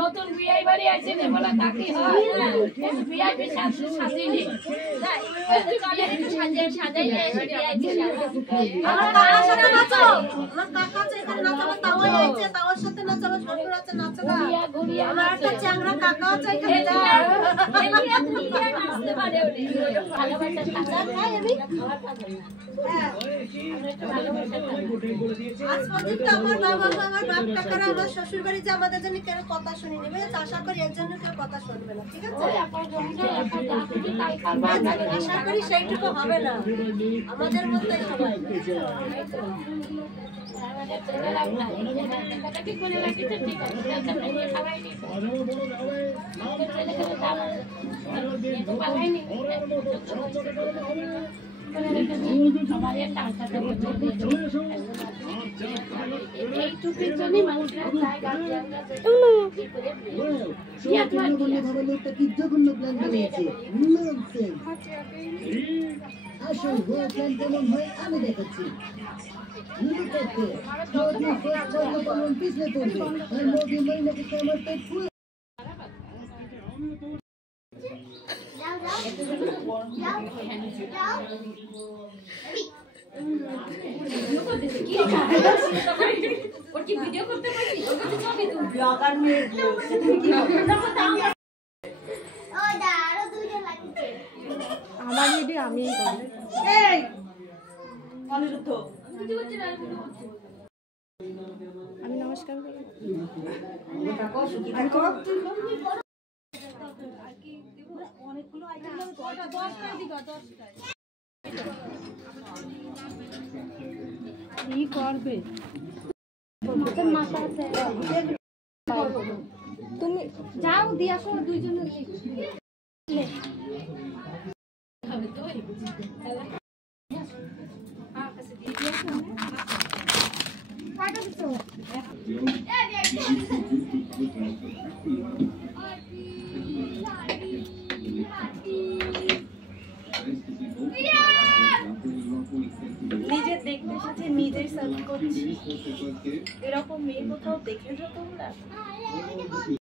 নতুন বিয়ে বাড়ি আছে বলে কাকি হয় বিয়ে সাজিয়ে আমার কাকার সাথে নাচো, আমার কাকা আছে এখানে নাচাবো, তাও আছে তাওর সাথে নাচাবো, শ্বশুর আছে নাচো না, আমার একটা চ্যাংড়া কাকা আছে এখানে যা এলিয়া তুমি কি নাচতে পারে ওরে ভালোবাসা কাকা খাই আমি আমার কাকা হ্যাঁ আমরা একটু ভালোবাসা আজ পর্যন্ত আমার বাবা আমার বাপ কাকারা আমার শ্বশুর বাড়ি যে আমাদের জন্য কেন কথা শুনি নেবে, আশা করি এর জন্য কেউ কথা শুনবে না, ঠিক আছে? আশা করি সেইটুকু হবে না আমাদের মধ্যে সবাই আমি দেখাচ্ছি পিছনে পড়বে ভিডিও করতে পারছি আমার ভিডিও আমি আমি নমস্কার কি করবে তুমি যাও দিয়ে আসো দুইজনে নিজের দেখতে এসেছে নিজেই সার্ভ করছি, এরকম মেয়ে কোথাও দেখেছো তোমরা?